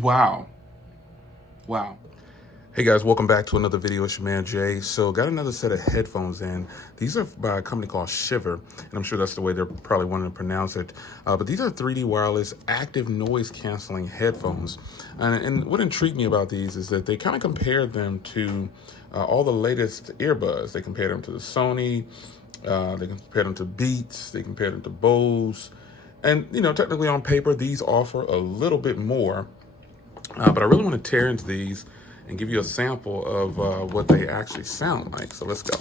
Wow. Wow. Hey guys, welcome back to another video. It's your man Jay. So got another set of headphones in. These are by a company called Shivr, and I'm sure that's the way they're probably wanting to pronounce it. But these are 3D wireless active noise canceling headphones. And what intrigued me about these is that they kind of compared them to all the latest earbuds. They compared them to the Sony, they compared them to Beats, they compared them to Bose. And, you know, technically on paper, these offer a little bit more. But I really want to tear into these and give you a sample of what they actually sound like. So let's go.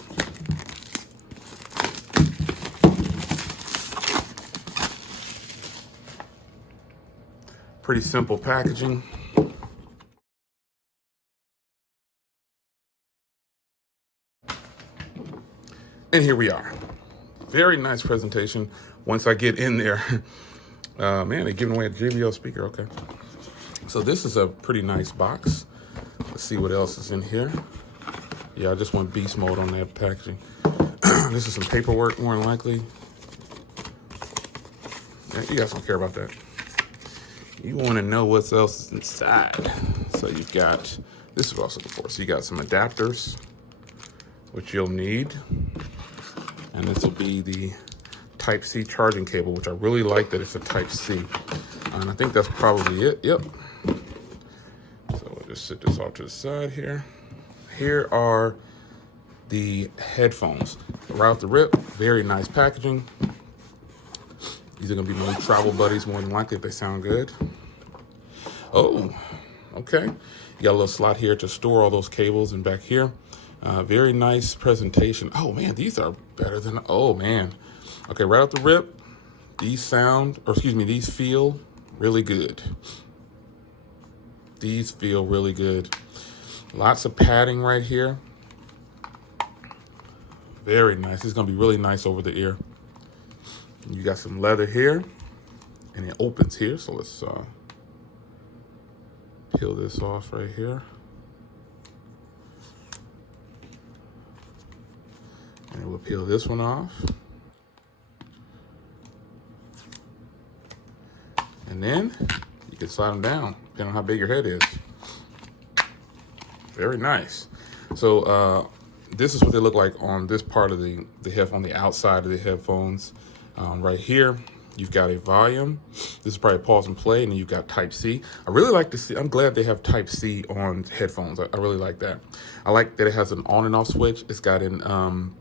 Pretty simple packaging. And here we are. Very nice presentation. Once I get in there, man, they're giving away a JBL speaker. Okay. So this is a pretty nice box. Let's see what else is in here. Yeah, I just went beast mode on that packaging. This is some paperwork, more than likely. Yeah, you guys don't care about that. You want to know what else is inside. So you've got, this is what I was looking for. So you got some adapters, which you'll need. And this will be the Type-C charging cable, which I really like that it's a Type-C. And I think that's probably it. Yep. So we'll just sit this off to the side here. Here are the headphones. Right off the rip, very nice packaging. These are gonna be my travel buddies more than likely if they sound good. Oh, okay. You got a little slot here to store all those cables, and back here, very nice presentation. Oh man, these are better than, oh man. Okay, right off the rip, these feel really good. These feel really good. Lots of padding right here. Very nice. It's gonna be really nice over the ear. You got some leather here, and it opens here. So let's peel this off right here. And we'll peel this one off. And then you can slide them down, depending on how big your head is. Very nice. So this is what they look like on this part of the headphone, the outside of the headphones. Right here, you've got a volume. This is probably pause and play, and then you've got Type-C. I really like to see, I'm glad they have Type-C on headphones. I really like that. I like that it has an on and off switch. It's got an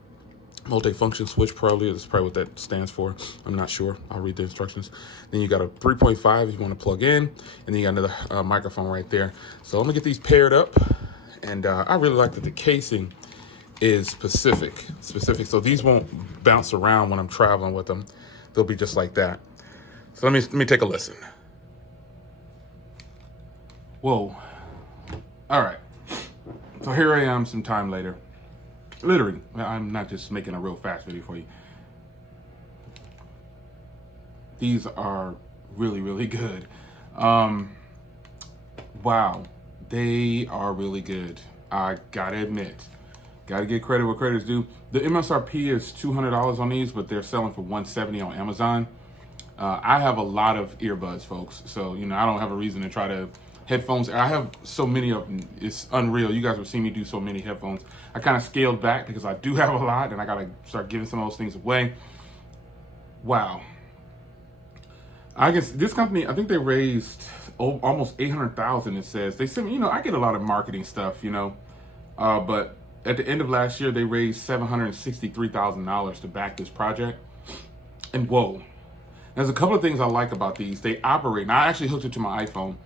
multi-function switch, probably. That's probably what that stands for. I'm not sure. I'll read the instructions. Then you got a 3.5 if you want to plug in, and then you got another microphone right there. So I'm gonna get these paired up, and I really like that the casing is specific. So these won't bounce around when I'm traveling with them. They'll be just like that. So let me take a listen. Whoa. All right. So here I am some time later. Literally, I'm not just making a real fast video for you. These are really, really good. Wow, they are really good. I gotta admit, gotta give credit where credit is due. The MSRP is $200 on these, but they're selling for $170 on Amazon. I have a lot of earbuds, folks, so you know I don't have a reason to try to headphones. I have so many of them, it's unreal. You guys have seen me do so many headphones. I kind of scaled back because I do have a lot, and I gotta start giving some of those things away. Wow. I guess this company, I think they raised almost 800,000. It says they sent me, you know, I get a lot of marketing stuff, you know, but at the end of last year, they raised $763,000 to back this project. And whoa, there's a couple of things I like about these. They operate, and I actually hooked it to my iPhone.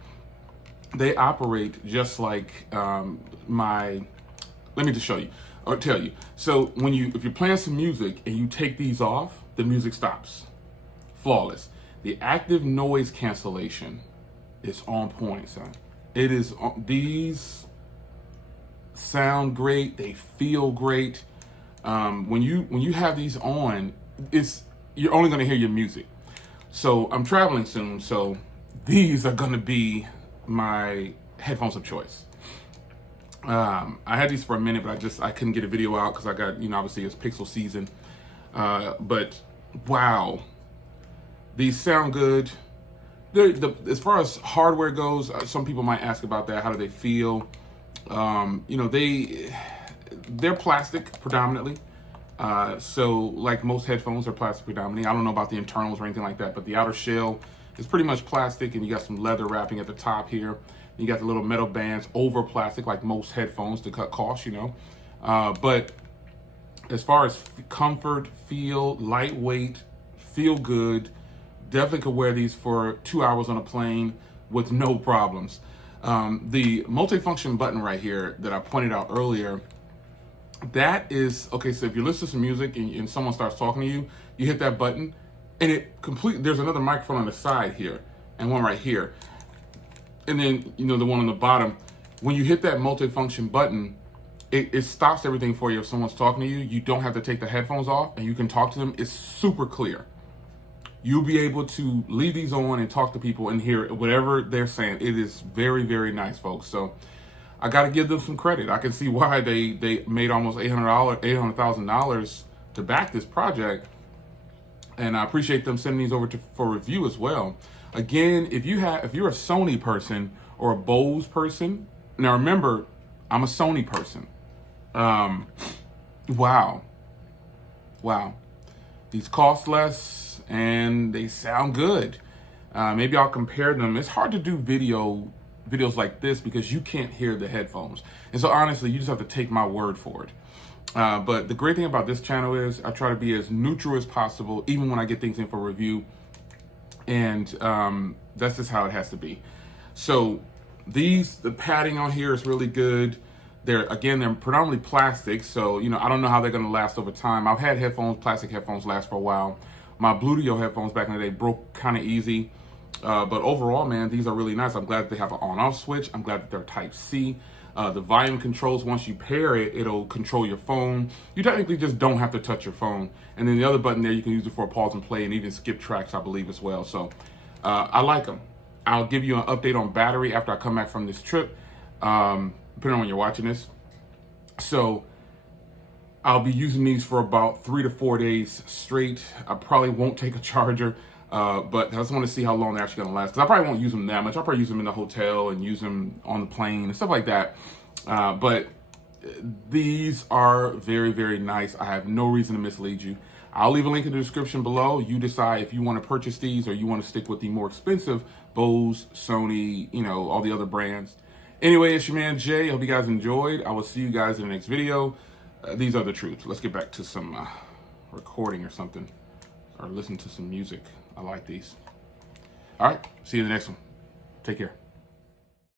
They operate just like let me just show you or tell you. So if you're playing some music and you take these off, the music stops. Flawless. The active noise cancellation is on point, son. It is, these sound great. They feel great. When you have these on, you're only gonna hear your music. So I'm traveling soon, so these are gonna be my headphones of choice. I had these for a minute, but I couldn't get a video out because I got, you know, obviously it's Pixel season. But wow, these sound good. as far as hardware goes, some people might ask about that. How do they feel? You know, they're plastic predominantly. So like most headphones are plastic predominantly. I don't know about the internals or anything like that, but the outer shell is pretty much plastic, and you got some leather wrapping at the top here. You got the little metal bands over plastic like most headphones to cut costs, you know. But as far as comfort, feel, lightweight, feel good, definitely could wear these for 2 hours on a plane with no problems. The multifunction button right here that I pointed out earlier, that is, okay, so if you listen to some music and someone starts talking to you, you hit that button, and there's another microphone on the side here, and one right here. And then, you know, the one on the bottom, when you hit that multifunction button, it stops everything for you. If someone's talking to you, you don't have to take the headphones off, and you can talk to them. It's super clear. You'll be able to leave these on and talk to people and hear whatever they're saying. It is very, very nice, folks. So I got to give them some credit. I can see why they made almost $800,000 to back this project, and I appreciate them sending these over for review as well. Again, if you're a Sony person or a Bose person, now remember, I'm a Sony person. Wow. These cost less and they sound good. Maybe I'll compare them. It's hard to do videos like this because you can't hear the headphones. And so honestly, you just have to take my word for it. But the great thing about this channel is I try to be as neutral as possible, even when I get things in for review. And that's just how it has to be. So the padding on here is really good. They're predominantly plastic, so you know, I don't know how they're gonna last over time. I've had plastic headphones last for a while. My Blvd headphones back in the day broke kind of easy. But overall, man, these are really nice. I'm glad that they have an on-off switch. I'm glad that they're Type-C. The volume controls, once you pair it, it'll control your phone. You technically just don't have to touch your phone. And then the other button there, you can use it for pause and play and even skip tracks, I believe, as well. So I like them. I'll give you an update on battery after I come back from this trip, depending on when you're watching this. So I'll be using these for about 3 to 4 days straight. I probably won't take a charger. But I just want to see how long they're actually going to last. Because I probably won't use them that much. I'll probably use them in the hotel and use them on the plane and stuff like that. But these are very, very nice. I have no reason to mislead you. I'll leave a link in the description below. You decide if you want to purchase these or you want to stick with the more expensive Bose, Sony, you know, all the other brands. Anyway, it's your man Jay. I hope you guys enjoyed. I will see you guys in the next video. These are the truths. Let's get back to some recording or something. Or listen to some music. I like these. All right. See you in the next one. Take care.